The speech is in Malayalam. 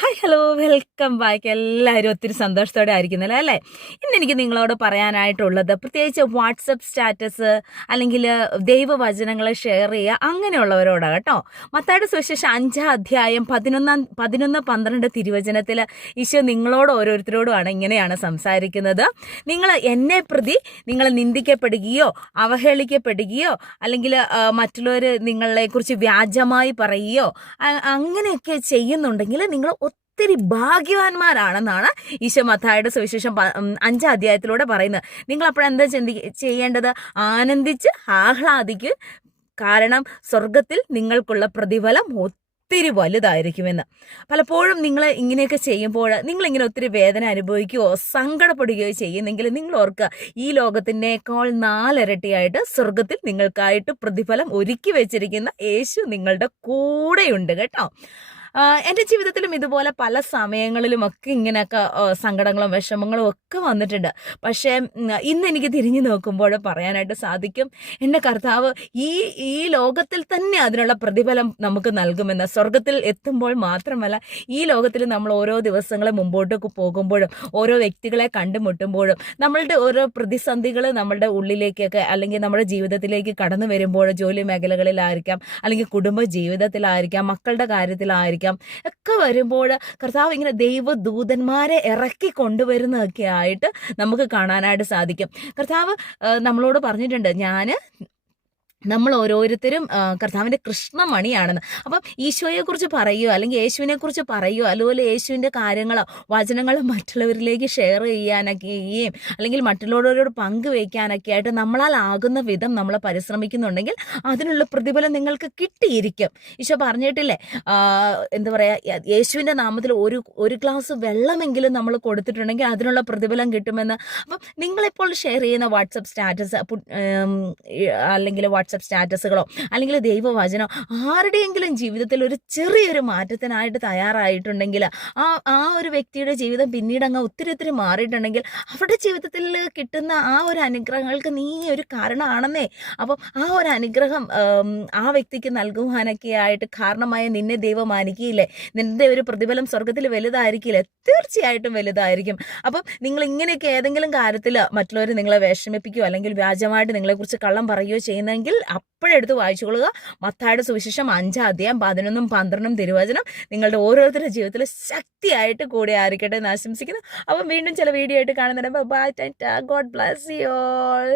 Hi hello welcome back. എല്ലാവരും ഒത്തിരി സന്തോഷത്തോടെ ആയിരിക്കുന്നല്ലോ അല്ലേ? ഇന്നെനിക്ക് നിങ്ങളോട് പറയാനായിട്ടുള്ളത് പ്രത്യേകിച്ച് വാട്സപ്പ് സ്റ്റാറ്റസ് അല്ലെങ്കിൽ ദൈവവചനങ്ങൾ ഷെയർ ചെയ്യുക അങ്ങനെയുള്ളവരോടാണ് കേട്ടോ. മത്തായിയുടെ സുവിശേഷം 5-ാം അധ്യായം 11-12 തിരുവചനത്തിൽ ഈശോ നിങ്ങളോട് ഓരോരുത്തരോടുമാണ് ഇങ്ങനെയാണ് സംസാരിക്കുന്നത്. നിങ്ങൾ എന്നെ പ്രതി നിങ്ങൾ നിന്ദിക്കപ്പെടുകയോ അവഹേളിക്കപ്പെടുകയോ അല്ലെങ്കിൽ മറ്റുള്ളവർ നിങ്ങളെക്കുറിച്ച് വ്യാജമായി പറയുകയോ അങ്ങനെയൊക്കെ ചെയ്യുന്നുണ്ടെങ്കിൽ നിങ്ങൾ ഒത്തിരി ഭാഗ്യവാന്മാരാണെന്നാണ് ഈശോ മത്തായിയുടെ സുവിശേഷം 5-ാം അധ്യായത്തിലൂടെ പറയുന്നത്. നിങ്ങൾ അപ്പോഴെന്താ ചെയ്യേണ്ടത്? ആനന്ദിച്ച് ആഹ്ലാദിക്കുക, കാരണം സ്വർഗത്തിൽ നിങ്ങൾക്കുള്ള പ്രതിഫലം ഒത്തിരി വലുതായിരിക്കുമെന്ന്. പലപ്പോഴും നിങ്ങൾ ഇങ്ങനെയൊക്കെ ചെയ്യുമ്പോൾ നിങ്ങളിങ്ങനെ ഒത്തിരി വേദന അനുഭവിക്കുകയോ സങ്കടപ്പെടുകയോ ചെയ്യുന്നെങ്കിൽ നിങ്ങൾ ഓർക്കുക, ഈ ലോകത്തിനേക്കാൾ 4 ഇരട്ടിയായിട്ട് സ്വർഗത്തിൽ നിങ്ങൾക്കായിട്ട് പ്രതിഫലം ഒരുക്കി വെച്ചിരിക്കുന്ന യേശു നിങ്ങളുടെ കൂടെയുണ്ട് കേട്ടോ. എൻ്റെ ജീവിതത്തിലും ഇതുപോലെ പല സമയങ്ങളിലുമൊക്കെ ഇങ്ങനെയൊക്കെ സങ്കടങ്ങളും വിഷമങ്ങളും ഒക്കെ വന്നിട്ടുണ്ട്. പക്ഷേ ഇന്ന് എനിക്ക് തിരിഞ്ഞു നോക്കുമ്പോൾ പറയാനായിട്ട് സാധിക്കും, എൻ്റെ കർത്താവ് ഈ ലോകത്തിൽ തന്നെ അതിനുള്ള പ്രതിഫലം നമുക്ക് നൽകുമെന്ന്. സ്വർഗത്തിൽ എത്തുമ്പോൾ മാത്രമല്ല, ഈ ലോകത്തിൽ നമ്മൾ ഓരോ ദിവസങ്ങളും മുമ്പോട്ടേക്ക് പോകുമ്പോഴും ഓരോ വ്യക്തികളെ കണ്ടുമുട്ടുമ്പോഴും നമ്മളുടെ ഓരോ പ്രതിസന്ധികൾ നമ്മളുടെ ഉള്ളിലേക്കൊക്കെ അല്ലെങ്കിൽ നമ്മുടെ ജീവിതത്തിലേക്ക് കടന്നു വരുമ്പോൾ, ജോലി മേഖലകളിലായിരിക്കാം, അല്ലെങ്കിൽ കുടുംബ ജീവിതത്തിലായിരിക്കാം, മക്കളുടെ കാര്യത്തിലായിരിക്കാം ഒക്കെ വരുമ്പോൾ കർത്താവ് ഇങ്ങനെ ദൈവദൂതന്മാരെ ഇറക്കി കൊണ്ടുവരുന്നതൊക്കെ ആയിട്ട് നമുക്ക് കാണാനായിട്ട് സാധിക്കും. കർത്താവ് നമ്മളോട് പറഞ്ഞിട്ടുണ്ട്, നമ്മൾ ഓരോരുത്തരും കർത്താവിൻ്റെ കൃഷ്ണമണിയാണെന്ന്. അപ്പം ഈശോയെക്കുറിച്ച് പറയുകയോ അല്ലെങ്കിൽ യേശുവിനെക്കുറിച്ച് പറയുകയോ അതുപോലെ യേശുവിൻ്റെ കാര്യങ്ങളോ വചനങ്ങളോ മറ്റുള്ളവരിലേക്ക് ഷെയർ ചെയ്യാനൊക്കെയും അല്ലെങ്കിൽ മറ്റുള്ളവരോട് പങ്കുവയ്ക്കാനൊക്കെ ആയിട്ട് നമ്മളാൽ ആകുന്ന വിധം നമ്മൾ പരിശ്രമിക്കുന്നുണ്ടെങ്കിൽ അതിനുള്ള പ്രതിഫലം നിങ്ങൾക്ക് കിട്ടിയിരിക്കും. ഈശോ പറഞ്ഞിട്ടില്ലേ, എന്താ പറയുക, യേശുവിൻ്റെ നാമത്തിൽ ഒരു ഗ്ലാസ് വെള്ളമെങ്കിലും നമ്മൾ കൊടുത്തിട്ടുണ്ടെങ്കിൽ അതിനുള്ള പ്രതിഫലം കിട്ടുമെന്ന്. അപ്പം നിങ്ങളിപ്പോൾ ഷെയർ ചെയ്യുന്ന വാട്സപ്പ് സ്റ്റാറ്റസ് അല്ലെങ്കിൽ വാട്സപ്പ് സ്റ്റാറ്റസുകളോ അല്ലെങ്കിൽ ദൈവവചനോ ആരുടെയെങ്കിലും ജീവിതത്തിൽ ഒരു ചെറിയൊരു മാറ്റത്തിനായിട്ട് തയ്യാറായിട്ടുണ്ടെങ്കിൽ ആ ഒരു വ്യക്തിയുടെ ജീവിതം പിന്നീട് അങ്ങ് ഒത്തിരി മാറിയിട്ടുണ്ടെങ്കിൽ അവരുടെ ജീവിതത്തിൽ കിട്ടുന്ന ആ ഒരു അനുഗ്രഹങ്ങൾക്ക് നീ ഒരു കാരണമാണെന്നേ. അപ്പം ആ ഒരു അനുഗ്രഹം ആ വ്യക്തിക്ക് നൽകുവാനൊക്കെ ആയിട്ട് കാരണമായ നിന്നെ ദൈവം മാനിക്കില്ലേ? നിന്റെ ഒരു പ്രതിഫലം സ്വർഗത്തിൽ വലുതായിരിക്കില്ലേ? തീർച്ചയായിട്ടും വലുതായിരിക്കും. അപ്പം നിങ്ങൾ ഇങ്ങനെയൊക്കെ ഏതെങ്കിലും കാര്യത്തിൽ മറ്റുള്ളവർ നിങ്ങളെ വിഷമിപ്പിക്കുകയോ അല്ലെങ്കിൽ വ്യാജമായിട്ട് നിങ്ങളെക്കുറിച്ച് കള്ളം പറയുകയോ ചെയ്യുന്നെങ്കിൽ അപ്പോഴെടുത്ത് വായിച്ചുകൊള്ളുക. മത്തായിയുടെ സുവിശേഷം 5-ാം അധ്യായം 11-12 തിരുവചനം നിങ്ങളുടെ ഓരോരുത്തരുടെ ജീവിതത്തിൽ ശക്തിയായിട്ട് കൂടെ ആയിരിക്കട്ടെ എന്ന് ആശംസിക്കുന്നു. അപ്പം വീണ്ടും ചില വീഡിയോ ആയിട്ട് കാണുന്നുണ്ട്. Bye, God bless you all.